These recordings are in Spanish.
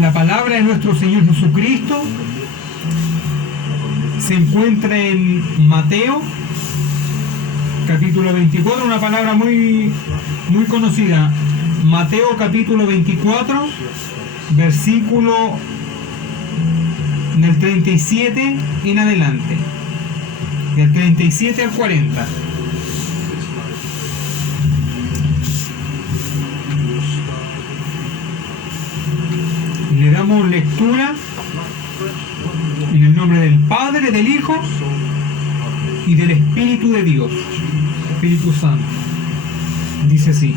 La palabra de nuestro Señor Jesucristo se encuentra en Mateo, capítulo 24, una palabra muy conocida. Mateo, capítulo 24, versículo del 37 en adelante, del 37 al 40. Le damos lectura en el nombre del Padre, del Hijo y del Espíritu de Dios, Espíritu Santo. Dice así: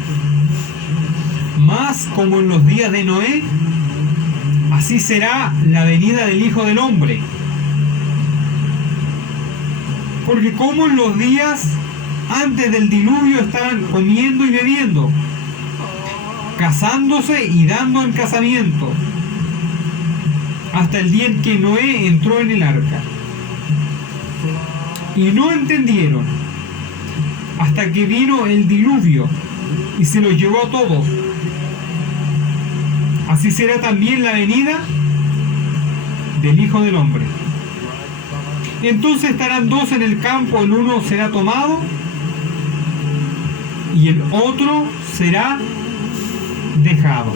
mas como en los días de Noé, así será la venida del Hijo del Hombre. Porque como en los días antes del diluvio estaban comiendo y bebiendo, casándose y dando en casamiento, hasta el día en que Noé entró en el arca. Y no entendieron hasta que vino el diluvio y se los llevó a todos. Así será también la venida del Hijo del Hombre. Entonces estarán dos en el campo, el uno será tomado y el otro será dejado.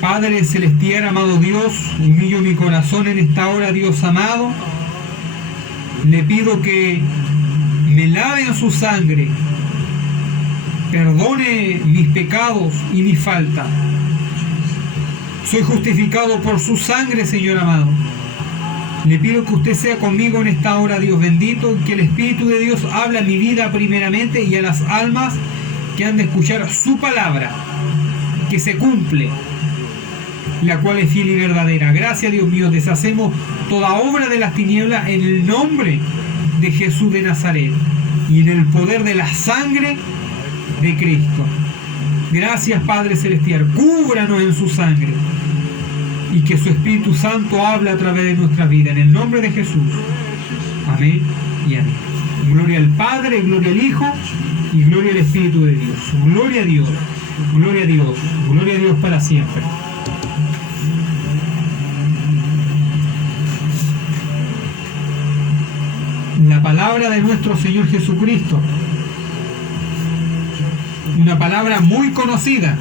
Padre celestial, amado Dios, humillo mi corazón en esta hora, Dios amado. Le pido que me lave en su sangre, perdone mis pecados y mis faltas. Soy justificado por su sangre, Señor amado. Le pido que usted sea conmigo en esta hora, Dios bendito, que el Espíritu de Dios hable a mi vida primeramente y a las almas que han de escuchar su palabra, que se cumple, la cual es fiel y verdadera. Gracias, Dios mío, deshacemos toda obra de las tinieblas en el nombre de Jesús de Nazaret y en el poder de la sangre de Cristo. Gracias, Padre celestial, cúbranos en su sangre y que su Espíritu Santo hable a través de nuestra vida, en el nombre de Jesús. Amén y amén. Gloria al Padre, gloria al Hijo y gloria al Espíritu de Dios. Gloria a Dios, gloria a Dios, gloria a Dios para siempre. La palabra de nuestro Señor Jesucristo, una palabra muy conocida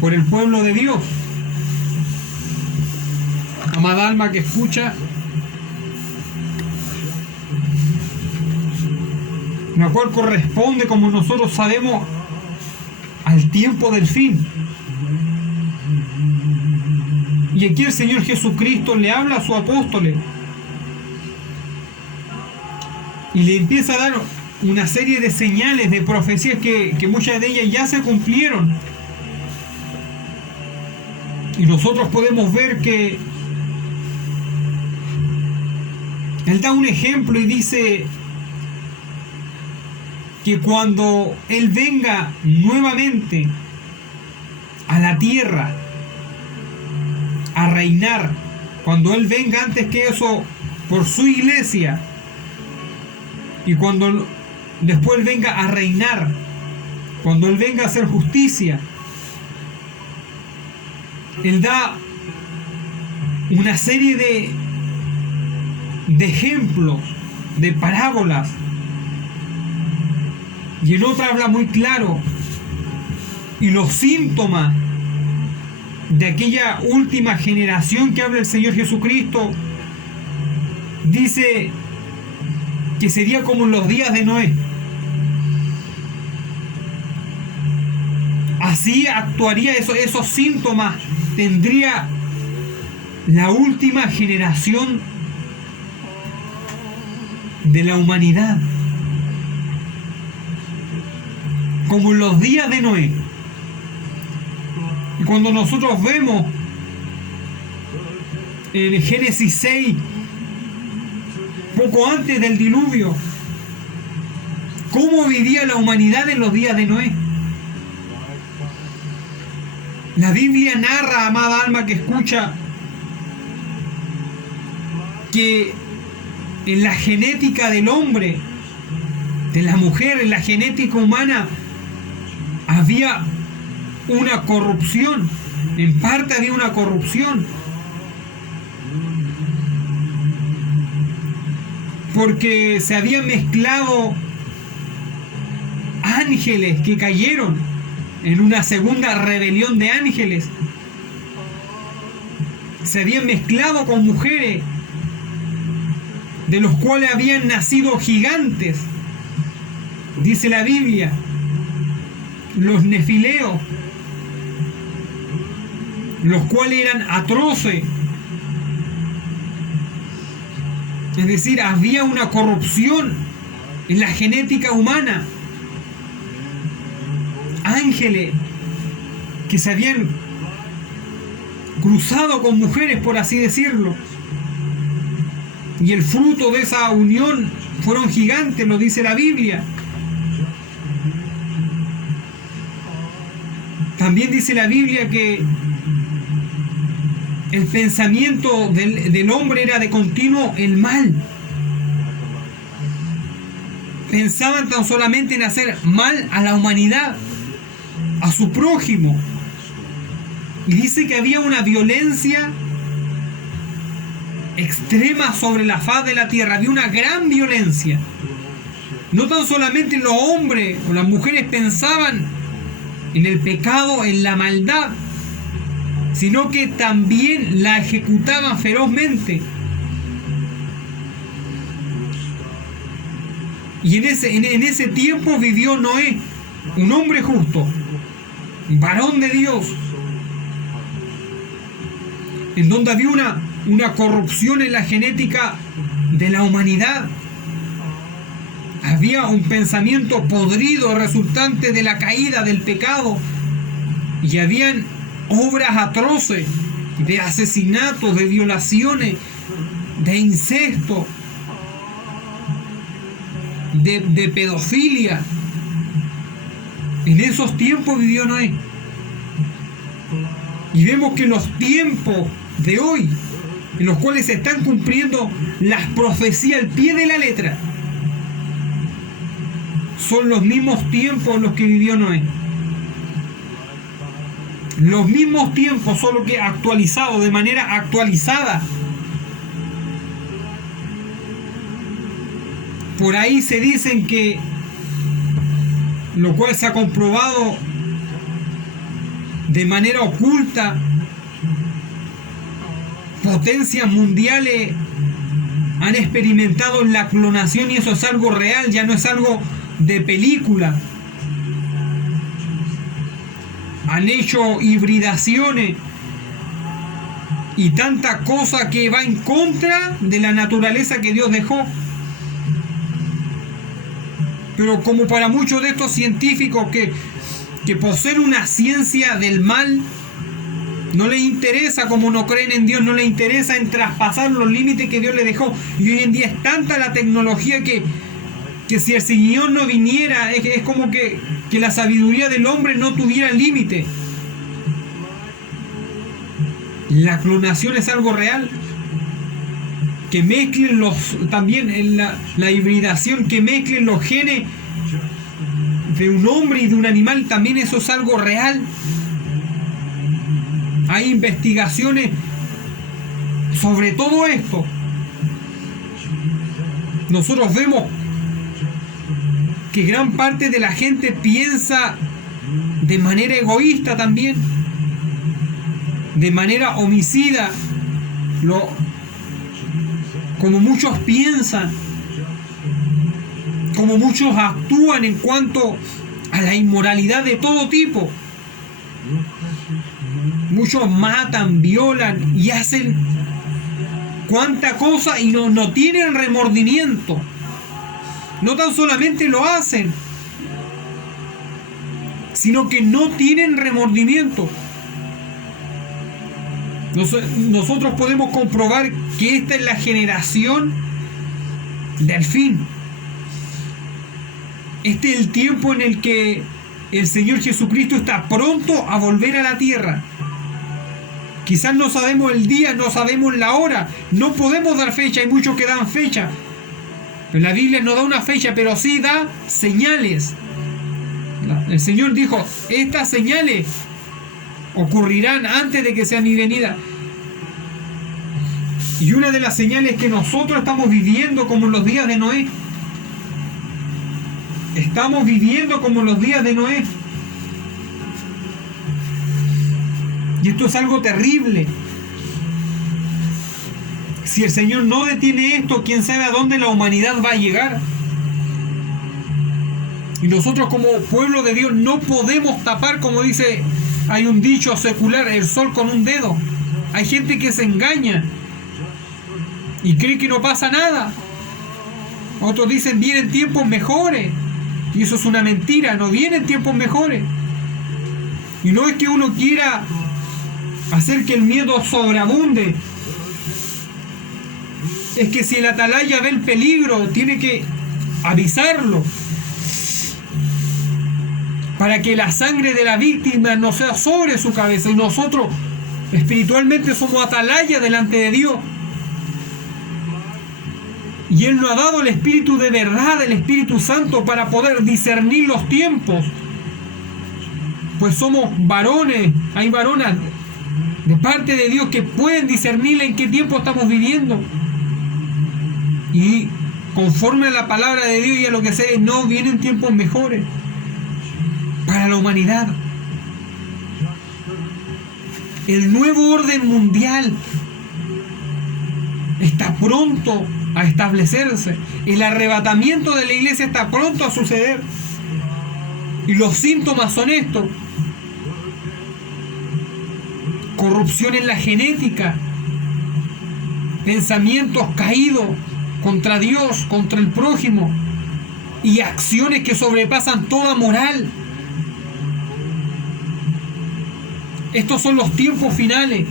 por el pueblo de Dios. Amada alma que escucha, la cual corresponde, como nosotros sabemos, al tiempo del fin. Y aquí el Señor Jesucristo le habla a sus apóstoles y le empieza a dar una serie de señales, de profecías que muchas de ellas ya se cumplieron. Y nosotros podemos ver que Él da un ejemplo y dice que cuando Él venga nuevamente a la tierra a reinar, cuando Él venga antes que eso por su iglesia, y cuando después Él venga a reinar, cuando Él venga a hacer justicia, Él da una serie de ejemplos, de parábolas, y en otra habla muy claro, y los síntomas de aquella última generación que habla el Señor Jesucristo, dice que sería como en los días de Noé. Así actuaría esos síntomas, tendría la última generación de la humanidad, como en los días de Noé. Y cuando nosotros vemos en Génesis 6, poco antes del diluvio, cómo vivía la humanidad en los días de Noé. La Biblia narra, amada alma que escucha, que en la genética del hombre de la mujer, en la genética humana, había una corrupción. En parte había una corrupción. Porque se habían mezclado ángeles que cayeron en una segunda rebelión de ángeles. Se habían mezclado con mujeres de los cuales habían nacido gigantes. Dice la Biblia, los nefileos, los cuales eran atroces. Es decir, había una corrupción en la genética humana. Ángeles que se habían cruzado con mujeres, por así decirlo. Y el fruto de esa unión fueron gigantes, lo dice la Biblia. También dice la Biblia que el pensamiento del hombre era de continuo el mal. Pensaban tan solamente en hacer mal a la humanidad, a su prójimo. Y dice que había una violencia extrema sobre la faz de la tierra. Había una gran violencia. No tan solamente los hombres o las mujeres pensaban en el pecado, en la maldad, sino que también la ejecutaban ferozmente. Y en ese tiempo vivió Noé, un hombre justo, un varón de Dios, en donde había una corrupción en la genética de la humanidad. Había un pensamiento podrido resultante de la caída, del pecado, y habían obras atroces de asesinatos, de violaciones, de incesto, de pedofilia. En esos tiempos vivió Noé. Y vemos que los tiempos de hoy, en los cuales se están cumpliendo las profecías al pie de la letra, son los mismos tiempos en los que vivió Noé. Los mismos tiempos, solo que actualizados, de manera actualizada. Por ahí se dicen que, lo cual se ha comprobado de manera oculta, potencias mundiales han experimentado la clonación, y eso es algo real, ya no es algo de película. Han hecho hibridaciones y tanta cosa que va en contra de la naturaleza que Dios dejó. Pero como para muchos de estos científicos que poseen una ciencia del mal, no les interesa, como no creen en Dios, no les interesa en traspasar los límites que Dios les dejó. Y hoy en día es tanta la tecnología que si el Señor no viniera, es como que la sabiduría del hombre no tuviera límite. La clonación es algo real. Que mezclen también en la hibridación, que mezclen los genes de un hombre y de un animal, también eso es algo real. Hay investigaciones sobre todo esto. Nosotros vemos que gran parte de la gente piensa de manera egoísta también, de manera homicida, como muchos piensan, como muchos actúan en cuanto a la inmoralidad de todo tipo. Muchos matan, violan y hacen cuánta cosa y no tienen remordimiento. No tan solamente lo hacen, sino que no tienen remordimiento. Nosotros podemos comprobar que esta es la generación del fin. Este es el tiempo en el que el Señor Jesucristo está pronto a volver a la tierra. Quizás no sabemos el día, no sabemos la hora, no podemos dar fecha, hay muchos que dan fecha, La Biblia no da una fecha, pero sí da señales. El Señor dijo, estas señales ocurrirán antes de que sea mi venida. Y una de las señales que nosotros estamos viviendo como en los días de Noé. Estamos viviendo como en los días de Noé. Y esto es algo terrible. Si el Señor no detiene esto, quién sabe a dónde la humanidad va a llegar. Y nosotros como pueblo de Dios no podemos tapar, como dice, hay un dicho secular, el sol con un dedo. Hay gente que se engaña y cree que no pasa nada. Otros dicen vienen tiempos mejores. Y eso es una mentira, no vienen tiempos mejores. Y no es que uno quiera hacer que el miedo sobreabunde. Es que si el atalaya ve el peligro, tiene que avisarlo. Para que la sangre de la víctima no sea sobre su cabeza. Y nosotros espiritualmente somos atalaya delante de Dios. Y Él nos ha dado el Espíritu de verdad, el Espíritu Santo, para poder discernir los tiempos. Pues somos varones, hay varonas de parte de Dios que pueden discernir en qué tiempo estamos viviendo. Y conforme a la palabra de Dios y a lo que sé, no vienen tiempos mejores para la humanidad. El nuevo orden mundial está pronto a establecerse. El arrebatamiento de la iglesia está pronto a suceder. Y los síntomas son estos: corrupción en la genética, pensamientos caídos contra Dios, contra el prójimo, y acciones que sobrepasan toda moral. Estos son los tiempos finales.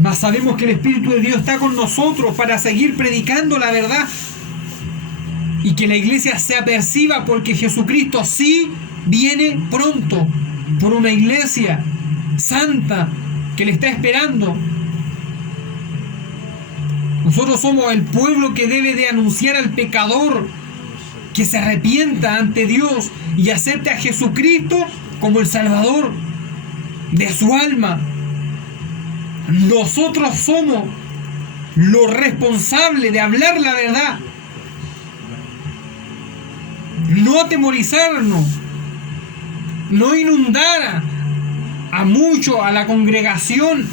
Mas sabemos que el Espíritu de Dios está con nosotros para seguir predicando la verdad y que la iglesia se aperciba, porque Jesucristo sí viene pronto por una iglesia santa que le está esperando. Nosotros somos el pueblo que debe de anunciar al pecador que se arrepienta ante Dios y acepte a Jesucristo como el Salvador de su alma. Nosotros somos los responsables de hablar la verdad, no atemorizarnos, no inundar a mucho a la congregación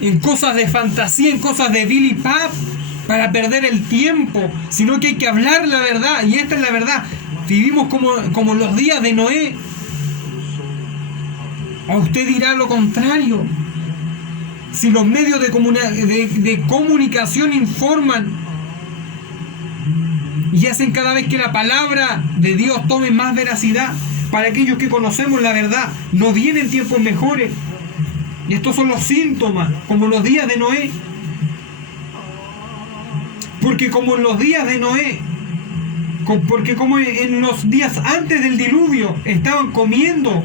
en cosas de fantasía, en cosas de Billy Pap para perder el tiempo, sino que hay que hablar la verdad. Y esta es la verdad. Vivimos como en los días de Noé. ¿O usted dirá lo contrario? Si los medios de comunicación informan y hacen cada vez que la palabra de Dios tome más veracidad, para aquellos que conocemos la verdad, no vienen tiempos mejores. Y estos son los síntomas, como los días de Noé. Porque como en los días de Noé, porque como en los días antes del diluvio, estaban comiendo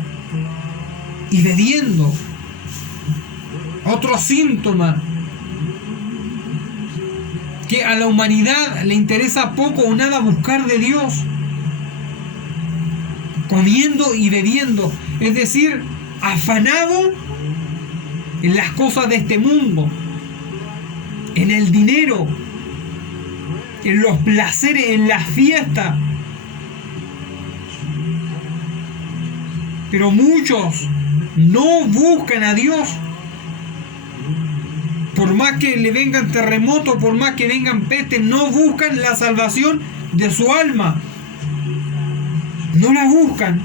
y bebiendo. Otro síntoma, que a la humanidad le interesa poco o nada buscar de Dios, comiendo y bebiendo, es decir, afanado en las cosas de este mundo, en el dinero, en los placeres, en la fiesta. Pero muchos no buscan a Dios. Por más que le vengan terremotos, por más que vengan pestes, no buscan la salvación de su alma. No la buscan.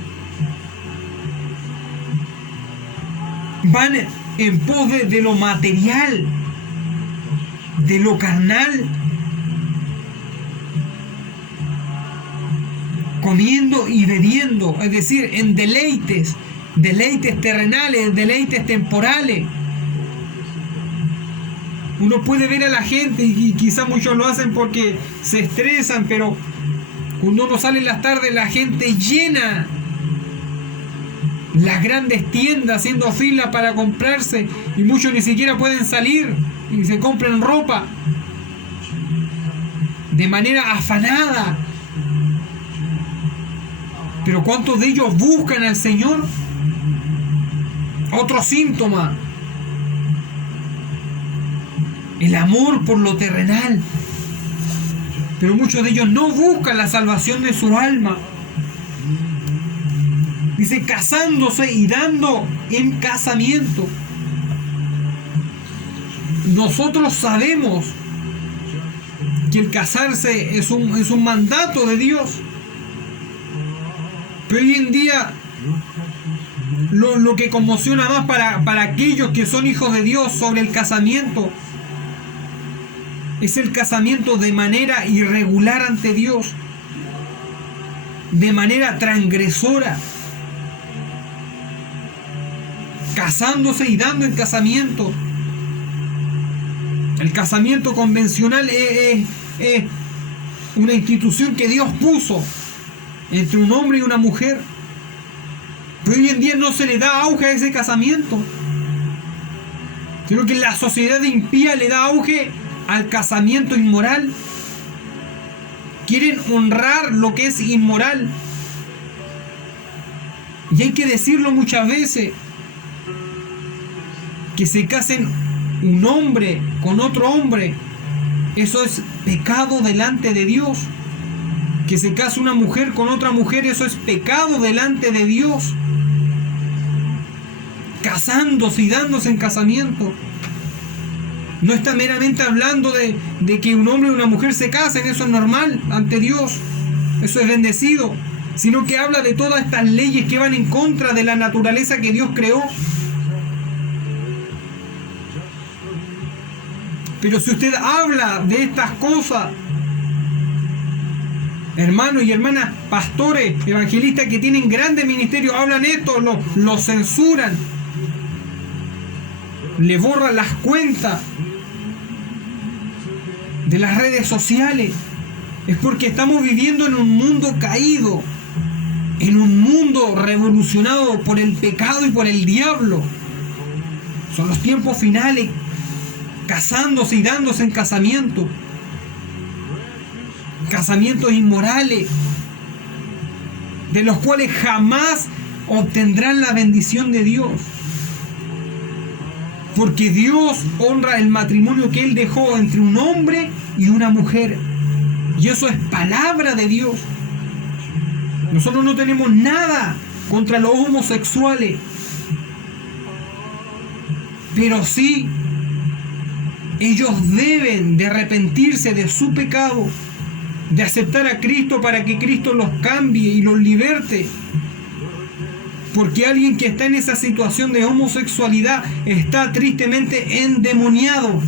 Van en pos de lo material, de lo carnal, comiendo y bebiendo, es decir, en deleites terrenales, deleites temporales. Uno puede ver a la gente, y quizá muchos lo hacen porque se estresan, pero cuando uno sale en las tardes, la gente llena las grandes tiendas haciendo fila para comprarse, y muchos ni siquiera pueden salir y se compran ropa. de manera afanada. Pero ¿cuántos de ellos buscan al Señor? Otro síntoma: el amor por lo terrenal. Pero muchos de ellos no buscan la salvación de su alma. Dice, casándose y dando en casamiento. Nosotros sabemos que el casarse es un mandato de Dios. Pero hoy en día lo que conmociona más para aquellos que son hijos de Dios sobre el casamiento es el casamiento de manera irregular ante Dios, de manera transgresora, casándose y dando en casamiento. El casamiento convencional es una institución que Dios puso entre un hombre y una mujer. Pero hoy en día no se le da auge a ese casamiento, sino que la sociedad impía le da auge al casamiento inmoral. Quieren honrar lo que es inmoral. Y hay que decirlo muchas veces, que se casen un hombre con otro hombre, eso es pecado delante de Dios. Que se case una mujer con otra mujer, eso es pecado delante de Dios. Casándose y dándose en casamiento. No está meramente hablando de que un hombre y una mujer se casen, eso es normal ante Dios, eso es bendecido, sino que habla de todas estas leyes que van en contra de la naturaleza que Dios creó. Pero si usted habla de estas cosas, hermanos y hermanas, pastores, evangelistas que tienen grandes ministerios, hablan esto, lo censuran, le borran las cuentas de las redes sociales, es porque estamos viviendo en un mundo caído, en un mundo revolucionado por el pecado y por el diablo. Son los tiempos finales, casándose y dándose en casamiento, casamientos inmorales, de los cuales jamás obtendrán la bendición de Dios. Porque Dios honra el matrimonio que Él dejó entre un hombre y una mujer. Y eso es palabra de Dios. Nosotros no tenemos nada contra los homosexuales. Pero sí, ellos deben de arrepentirse de su pecado, de aceptar a Cristo para que Cristo los cambie y los liberte. Porque alguien que está en esa situación de homosexualidad está tristemente endemoniado.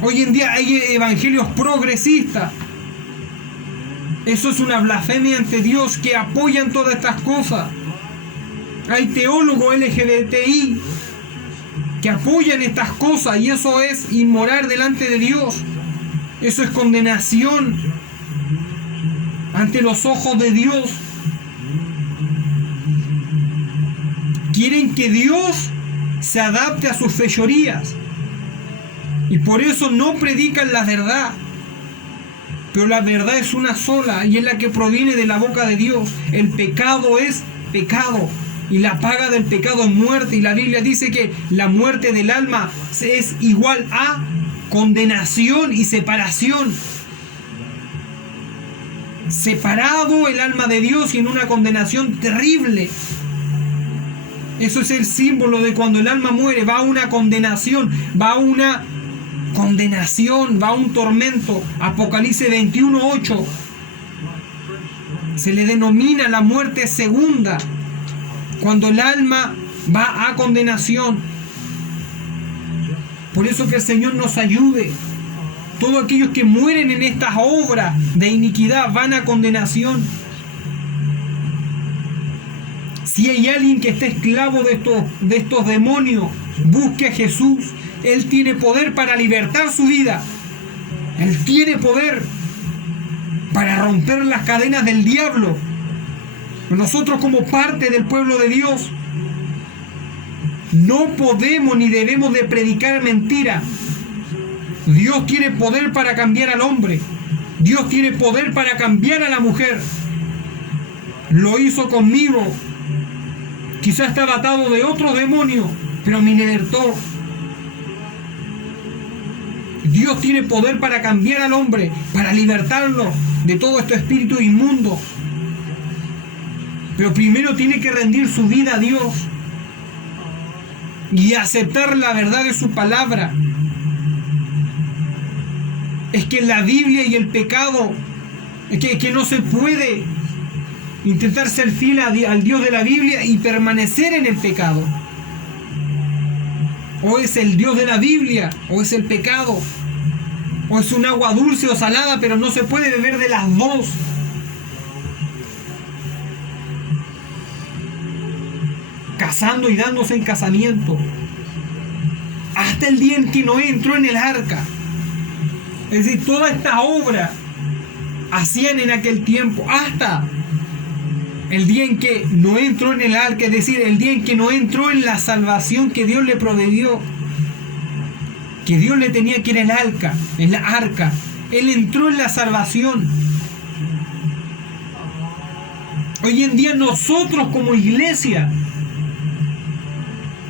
Hoy en día hay evangelios progresistas. Eso es una blasfemia ante Dios, que apoyan todas estas cosas. Hay teólogos LGBTI que apoyan estas cosas, y eso es inmoral delante de Dios. Eso es condenación ante los ojos de Dios. Quieren que Dios se adapte a sus fechorías, y por eso no predican la verdad. Pero la verdad es una sola, y es la que proviene de la boca de Dios. El pecado es pecado, y la paga del pecado es muerte. Y la Biblia dice que la muerte del alma es igual a condenación y separación. Separado el alma de Dios y en una condenación terrible. Eso es el símbolo de cuando el alma muere. Va a una condenación, va a un tormento. Apocalipsis 21:8. Se le denomina la muerte segunda, cuando el alma va a condenación. Por eso que el Señor nos ayude. Todos aquellos que mueren en estas obras de iniquidad van a condenación. Si hay alguien que esté esclavo de estos demonios, busque a Jesús. Él tiene poder para libertar su vida. Él tiene poder para romper las cadenas del diablo. Nosotros, como parte del pueblo de Dios, no podemos ni debemos de predicar mentira. Dios tiene poder para cambiar al hombre. Dios tiene poder para cambiar a la mujer. Lo hizo conmigo. Quizás estaba atado de otro demonio, pero me libertó. Dios tiene poder para cambiar al hombre, para libertarlo de todo este espíritu inmundo. Pero primero tiene que rendir su vida a Dios y aceptar la verdad de su palabra. Es que la Biblia y el pecado, es que no se puede intentar ser fiel al Dios de la Biblia y permanecer en el pecado. O es el Dios de la Biblia, o es el pecado, o es un agua dulce o salada, pero no se puede beber de las dos. Casando y dándose en casamiento, hasta el día en que Noé entró en el arca. Es decir, toda esta obra hacían en aquel tiempo, hasta el día en que Noé entró en el arca, es decir, el día en que Noé entró en la salvación que Dios le proveyó, que Dios le tenía que ir en el arca. Él entró en la salvación. Hoy en día nosotros como iglesia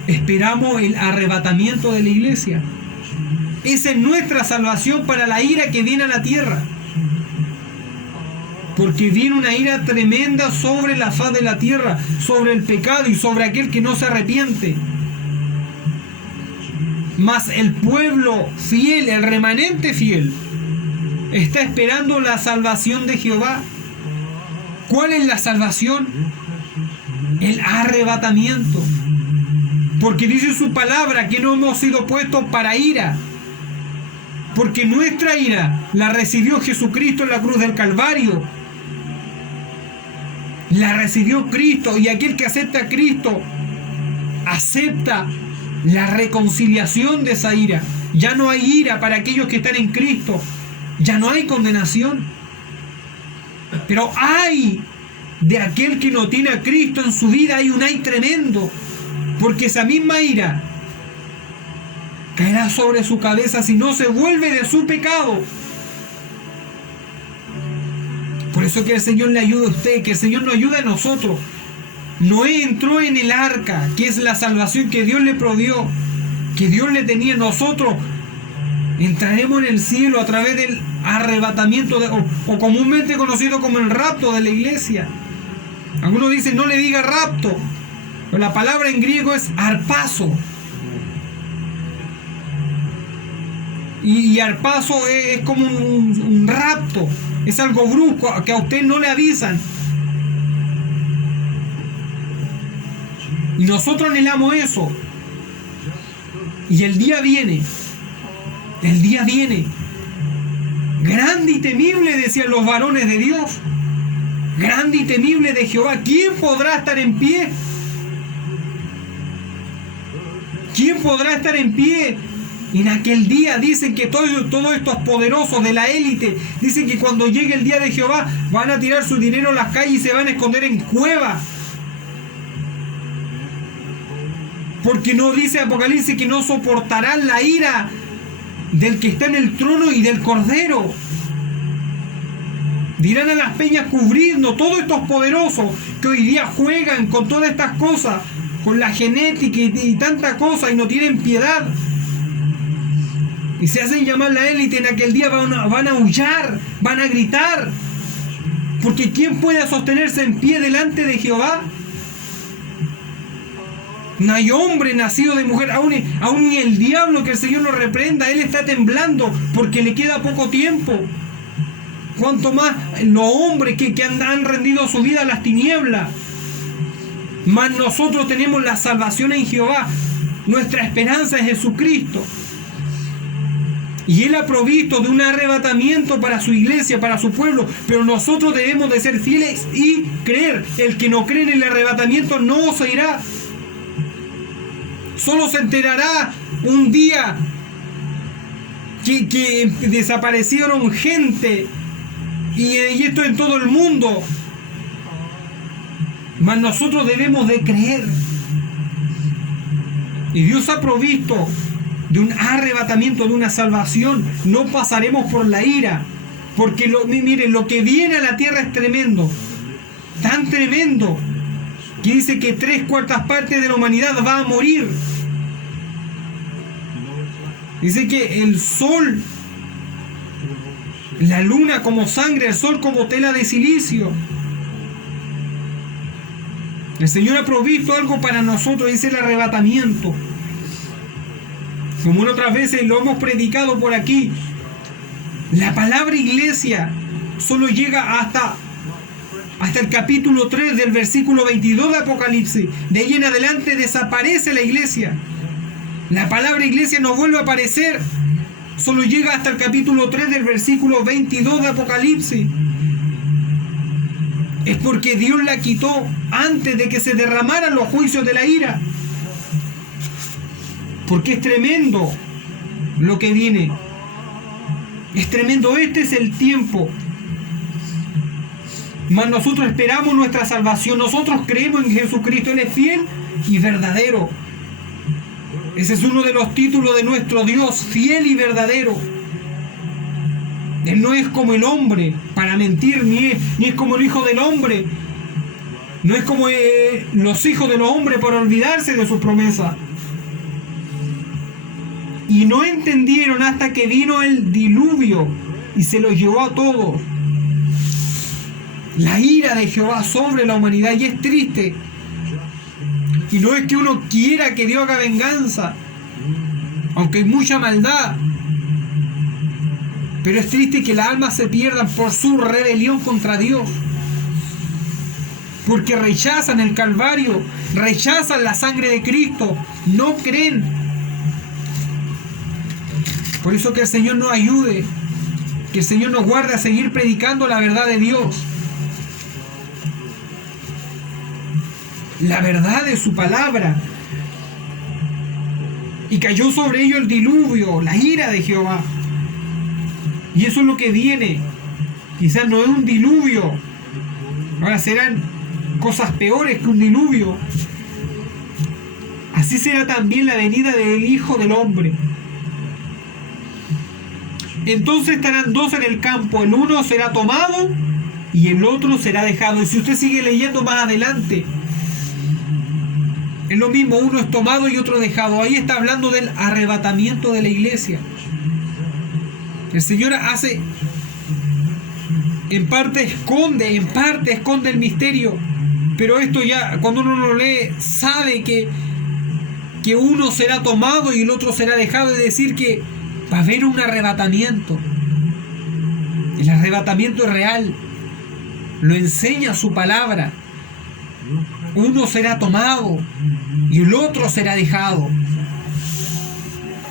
esperamos el arrebatamiento de la iglesia. Esa es nuestra salvación para la ira que viene a la tierra. Porque viene una ira tremenda sobre la faz de la tierra, sobre el pecado y sobre aquel que no se arrepiente. Mas el pueblo fiel, el remanente fiel, está esperando la salvación de Jehová. ¿Cuál es la salvación? El arrebatamiento. Porque dice su palabra que no hemos sido puestos para ira. Porque nuestra ira la recibió Jesucristo en la cruz del Calvario. La recibió Cristo, y aquel que acepta a Cristo acepta la reconciliación de esa ira. Ya no hay ira para aquellos que están en Cristo. Ya no hay condenación. Pero hay de aquel que no tiene a Cristo en su vida, hay un ay tremendo. Porque esa misma ira caerá sobre su cabeza si no se vuelve de su pecado. Por eso que el Señor le ayude a usted, que el Señor nos ayude a nosotros. Noé entró en el arca, que es la salvación que Dios le proveyó, que Dios le tenía. Nosotros entraremos en el cielo a través del arrebatamiento, o comúnmente conocido como el rapto de la iglesia. Algunos dicen, no le diga rapto, pero la palabra en griego es arpazo. Y arpazo es como un rapto, es algo brusco, que a usted no le avisan. Y nosotros anhelamos eso. Y el día viene. El día viene. Grande y temible, decían los varones de Dios. Grande y temible de Jehová. ¿Quién podrá estar en pie? ¿Quién podrá estar en pie? En aquel día dicen que todos estos poderosos de la élite, dicen que cuando llegue el día de Jehová van a tirar su dinero a las calles y se van a esconder en cuevas. Porque no dice Apocalipsis que no soportarán la ira del que está en el trono y del Cordero. Dirán a las peñas, cubridnos. Todos estos poderosos que hoy día juegan con todas estas cosas, con la genética y tanta cosa, y no tienen piedad, y se hacen llamar la élite, en aquel día van a aullar, van a gritar. Porque ¿quién puede sostenerse en pie delante de Jehová? No hay hombre nacido de mujer, aún ni el diablo, que el Señor lo reprenda, él está temblando porque le queda poco tiempo. Cuanto más los hombres que han rendido su vida a las tinieblas. Mas nosotros tenemos la salvación en Jehová. Nuestra esperanza es Jesucristo. Y Él ha provisto de un arrebatamiento para su iglesia, para su pueblo. Pero nosotros debemos de ser fieles y creer. El que no cree en el arrebatamiento no se irá. Solo se enterará un día que desaparecieron gente. Y esto en todo el mundo. Mas nosotros debemos de creer. Y Dios ha provisto de un arrebatamiento, de una salvación. No pasaremos por la ira, porque miren, lo que viene a la tierra es tremendo, tan tremendo, que dice que 3/4 partes de la humanidad va a morir. Dice que el sol, la luna como sangre, el sol como tela de silicio. El Señor ha provisto algo para nosotros, dice el arrebatamiento. Como en otras veces lo hemos predicado por aquí, la palabra iglesia solo llega hasta el capítulo 3 del versículo 22 de Apocalipsis. De ahí en adelante desaparece la iglesia. La palabra iglesia no vuelve a aparecer. Solo llega hasta el capítulo 3 del versículo 22 de Apocalipsis. Es porque Dios la quitó antes de que se derramaran los juicios de la ira. Porque es tremendo lo que viene. Es tremendo. Este es el tiempo. Mas nosotros esperamos nuestra salvación. Nosotros creemos en Jesucristo. Él es fiel y verdadero. Ese es uno de los títulos de nuestro Dios, fiel y verdadero. Él no es como el hombre para mentir, ni es como el hijo del hombre. No es como los hijos de los hombres para olvidarse de su promesa. Y no entendieron hasta que vino el diluvio y se los llevó a todos. La ira de Jehová sobre la humanidad, y es triste. Y no es que uno quiera que Dios haga venganza, aunque hay mucha maldad, pero es triste que las almas se pierdan por su rebelión contra Dios, porque rechazan el Calvario, rechazan la sangre de Cristo, no creen. Por eso que el Señor nos ayude, que el Señor nos guarde a seguir predicando la verdad de Dios, la verdad de su palabra. Y cayó sobre ellos el diluvio, la ira de Jehová. Y eso es lo que viene. Quizás no es un diluvio, ahora serán cosas peores que un diluvio. Así será también la venida del Hijo del Hombre. Entonces estarán dos en el campo, el uno será tomado y el otro será dejado. Y si usted sigue leyendo más adelante, es lo mismo, uno es tomado y otro dejado. Ahí está hablando del arrebatamiento de la iglesia. El Señor hace, en parte esconde el misterio. Pero esto ya, cuando uno lo lee, sabe que uno será tomado y el otro será dejado. Es decir, que va a haber un arrebatamiento. El arrebatamiento es real. Lo enseña su palabra. Uno será tomado y el otro será dejado.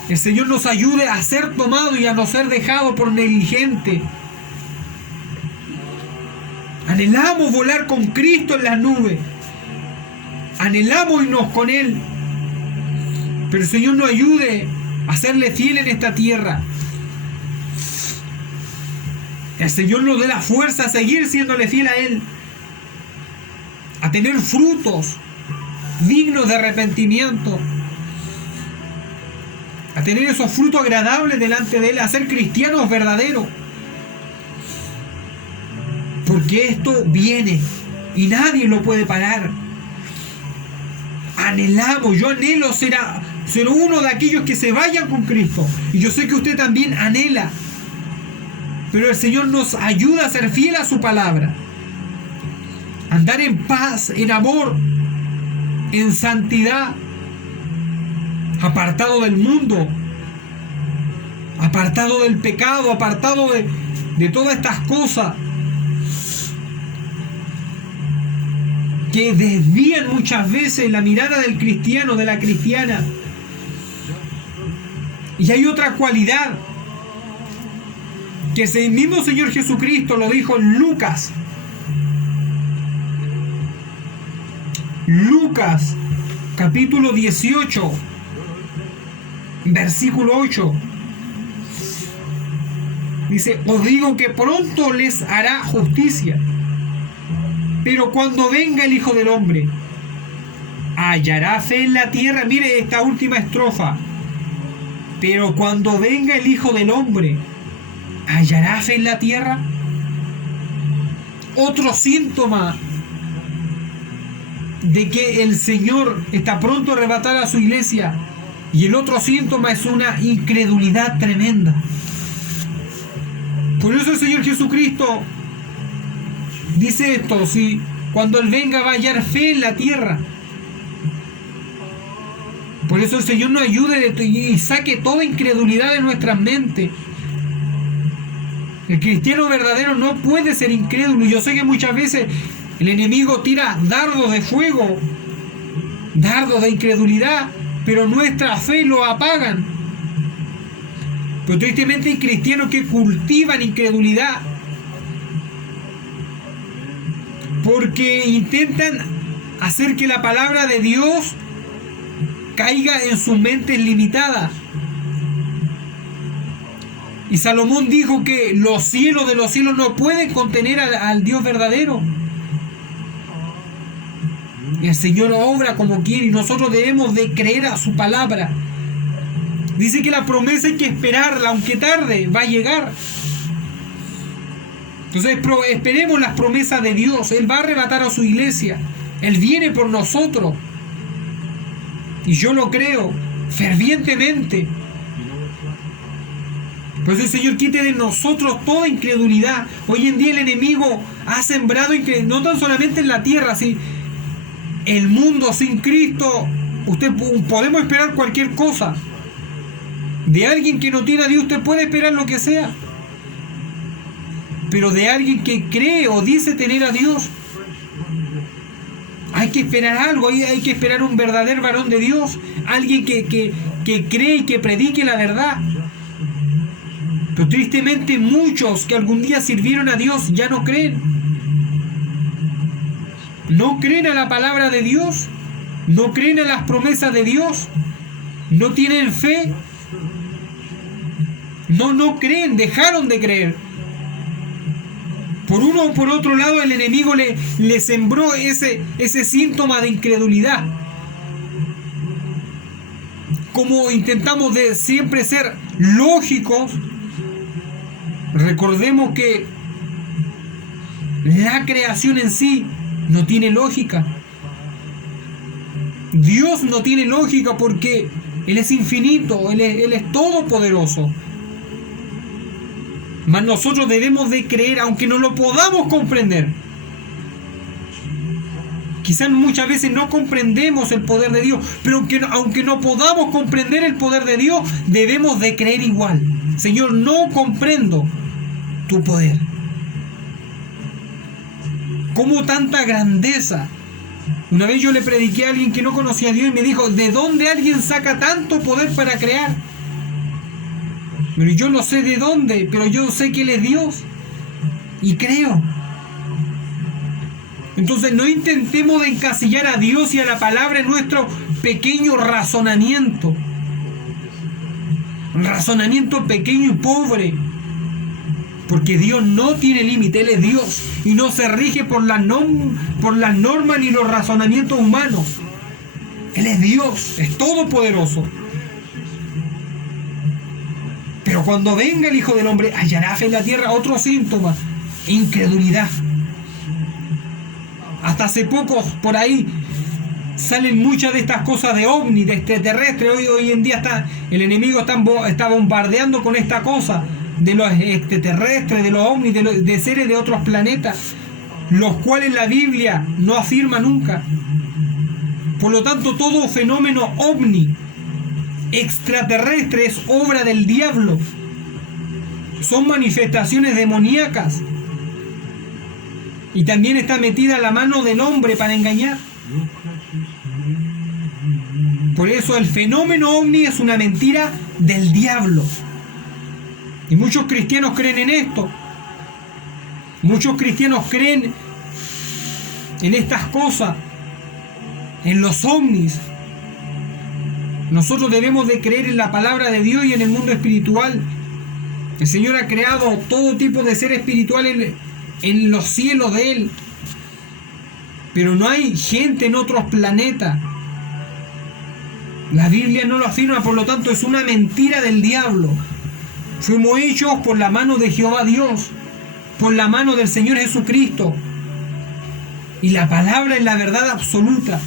El Señor nos ayude a ser tomado y a no ser dejado por negligente. Anhelamos volar con Cristo en las nubes. Anhelamos irnos con Él. Pero el Señor nos ayude a serle fiel en esta tierra. El Señor nos dé la fuerza a seguir siéndole fiel a Él, a tener frutos dignos de arrepentimiento, a tener esos frutos agradables delante de Él, a ser cristianos verdaderos. Porque esto viene y nadie lo puede parar. Anhelamos, yo anhelo ser uno de aquellos que se vayan con Cristo. Y yo sé que usted también anhela. Pero el Señor nos ayuda a ser fiel a su palabra. Andar en paz, en amor, en santidad, apartado del mundo, apartado del pecado, apartado de todas estas cosas que desvían muchas veces la mirada del cristiano, de la cristiana. Y hay otra cualidad que el mismo Señor Jesucristo lo dijo en Lucas. Lucas, capítulo 18, versículo 8. Dice: os digo que pronto les hará justicia, pero cuando venga el Hijo del Hombre, ¿hallará fe en la tierra? Mire esta última estrofa. Pero cuando venga el Hijo del Hombre, ¿hallará fe en la tierra? Otro síntoma de que el Señor está pronto a arrebatar a su iglesia. Y el otro síntoma es una incredulidad tremenda. Por eso el Señor Jesucristo dice esto: si cuando Él venga va a hallar fe en la tierra. Por eso el Señor nos ayude y saque toda incredulidad de nuestras mentes. El cristiano verdadero no puede ser incrédulo. Yo sé que muchas veces el enemigo tira dardos de fuego, dardos de incredulidad, pero nuestra fe lo apagan. Pero tristemente hay cristianos que cultivan incredulidad porque intentan hacer que la palabra de Dios caiga en sus mentes limitadas. Y Salomón dijo que los cielos de los cielos no pueden contener al Dios verdadero. Y el Señor obra como quiere y nosotros debemos de creer a su palabra. Dice que la promesa hay que esperarla, aunque tarde, va a llegar. Entonces esperemos las promesas de Dios. Él va a arrebatar a su iglesia. Él viene por nosotros. Y yo lo creo fervientemente. Por eso el Señor quite de nosotros toda incredulidad. Hoy en día el enemigo ha sembrado incredulidad, no tan solamente en la tierra, sino el mundo sin Cristo. Podemos esperar cualquier cosa. De alguien que no tiene a Dios usted puede esperar lo que sea. Pero de alguien que cree o dice tener a Dios, hay que esperar algo, hay que esperar un verdadero varón de Dios, alguien que cree y que predique la verdad. Pero tristemente muchos que algún día sirvieron a Dios ya no creen. No creen a la palabra de Dios, no creen a las promesas de Dios, no tienen fe, no creen, dejaron de creer. Por uno o por otro lado el enemigo le sembró ese síntoma de incredulidad. Como intentamos de siempre ser lógicos, recordemos que la creación en sí no tiene lógica. Dios no tiene lógica porque Él es infinito, Él es todopoderoso. Mas nosotros debemos de creer, aunque no lo podamos comprender. Quizás muchas veces no comprendemos el poder de Dios, pero aunque no podamos comprender el poder de Dios, debemos de creer igual. Señor, no comprendo tu poder. ¿Cómo tanta grandeza? Una vez yo le prediqué a alguien que no conocía a Dios y me dijo: ¿de dónde alguien saca tanto poder para crear? Pero yo no sé de dónde, pero yo sé que Él es Dios. Y creo. Entonces no intentemos de encasillar a Dios y a la palabra en nuestro pequeño razonamiento. Un razonamiento pequeño y pobre. Porque Dios no tiene límite, Él es Dios. Y no se rige por las normas ni los razonamientos humanos. Él es Dios, es todopoderoso. Pero cuando venga el Hijo del Hombre, hallará fe en la tierra. Otro síntoma: incredulidad. Hasta hace poco por ahí salen muchas de estas cosas de ovni, de extraterrestres. Hoy en día el enemigo está bombardeando con esta cosa de los extraterrestres, de los ovnis, de seres de otros planetas, los cuales la Biblia no afirma nunca. Por lo tanto, todo fenómeno ovni, extraterrestre, es obra del diablo. Son manifestaciones demoníacas. Y también está metida la mano del hombre para engañar. Por eso el fenómeno ovni es una mentira del diablo. Y muchos cristianos creen en esto. Muchos cristianos creen en estas cosas, en los ovnis. Nosotros debemos de creer en la palabra de Dios y en el mundo espiritual. El Señor ha creado todo tipo de seres espirituales en los cielos de Él. Pero no hay gente en otros planetas. La Biblia no lo afirma, por lo tanto es una mentira del diablo. Fuimos hechos por la mano de Jehová Dios, por la mano del Señor Jesucristo. Y la palabra es la verdad absoluta.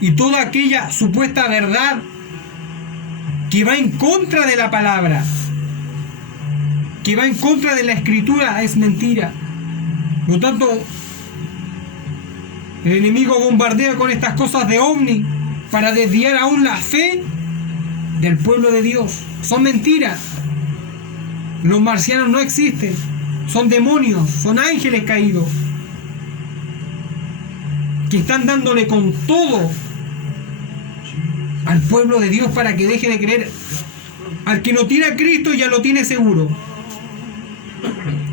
Y toda aquella supuesta verdad que va en contra de la palabra, que va en contra de la Escritura, es mentira. Por lo tanto, el enemigo bombardea con estas cosas de ovni para desviar aún la fe del pueblo de Dios. Son mentiras. Los marcianos no existen. Son demonios, son ángeles caídos, que están dándole con todo al pueblo de Dios para que deje de creer. Al que no tiene a Cristo ya lo tiene seguro.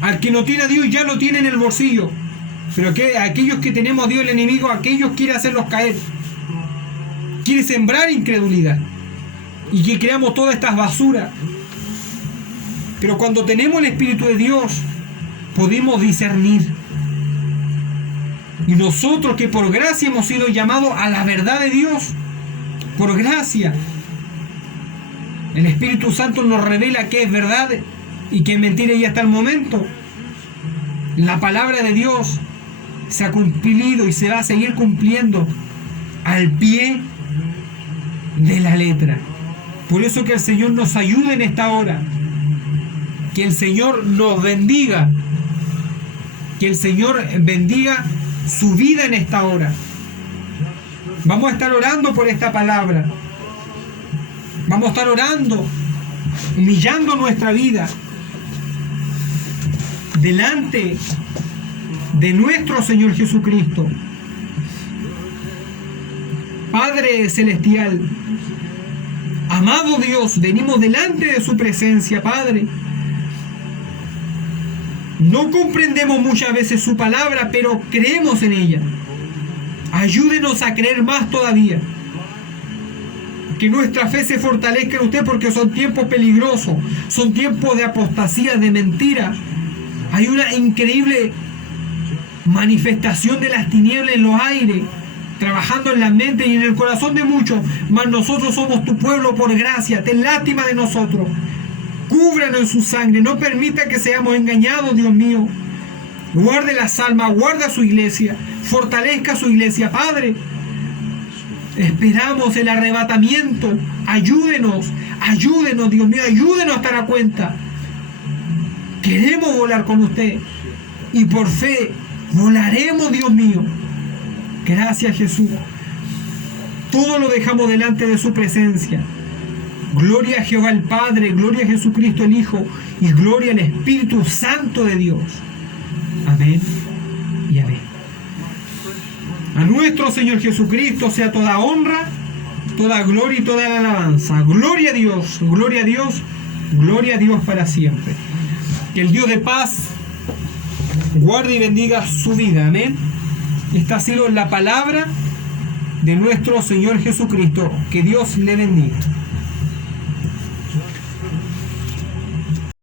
Al que no tiene a Dios ya lo tiene en el bolsillo. Pero que aquellos que tenemos a Dios, el enemigo, aquellos quiere hacerlos caer. Quiere sembrar incredulidad. Y que creamos todas estas basuras. Pero cuando tenemos el Espíritu de Dios, podemos discernir. Y nosotros que por gracia hemos sido llamados a la verdad de Dios, por gracia, el Espíritu Santo nos revela qué es verdad y qué es mentira, y hasta el momento la palabra de Dios se ha cumplido y se va a seguir cumpliendo al pie de la letra. Por eso que el Señor nos ayude en esta hora, que el Señor nos bendiga, que el Señor bendiga su vida en esta hora. Vamos a estar orando por esta palabra. Vamos a estar orando, humillando nuestra vida delante de nuestro Señor Jesucristo. Padre celestial, amado Dios, venimos delante de su presencia, Padre. No comprendemos muchas veces su palabra, pero creemos en ella. Ayúdenos a creer más todavía. Que nuestra fe se fortalezca en usted, porque son tiempos peligrosos, son tiempos de apostasía, de mentira. Hay una increíble manifestación de las tinieblas en los aires, trabajando en la mente y en el corazón de muchos, mas nosotros somos tu pueblo por gracia. Ten lástima de nosotros. Cúbranos en su sangre, no permita que seamos engañados, Dios mío. Guarde las almas, guarda su iglesia, fortalezca su iglesia, Padre. Esperamos el arrebatamiento. Ayúdenos, ayúdenos, Dios mío, ayúdenos a estar a cuenta. Queremos volar con usted y por fe volaremos, Dios mío. Gracias, Jesús. Todo lo dejamos delante de su presencia. Gloria a Jehová el Padre, gloria a Jesucristo el Hijo y gloria al Espíritu Santo de Dios. Amén y amén. A nuestro Señor Jesucristo sea toda honra, toda gloria y toda la alabanza. Gloria a Dios, gloria a Dios, gloria a Dios para siempre. Que el Dios de paz guarde y bendiga su vida. Amén. Esta ha sido la palabra de nuestro Señor Jesucristo. Que Dios le bendiga.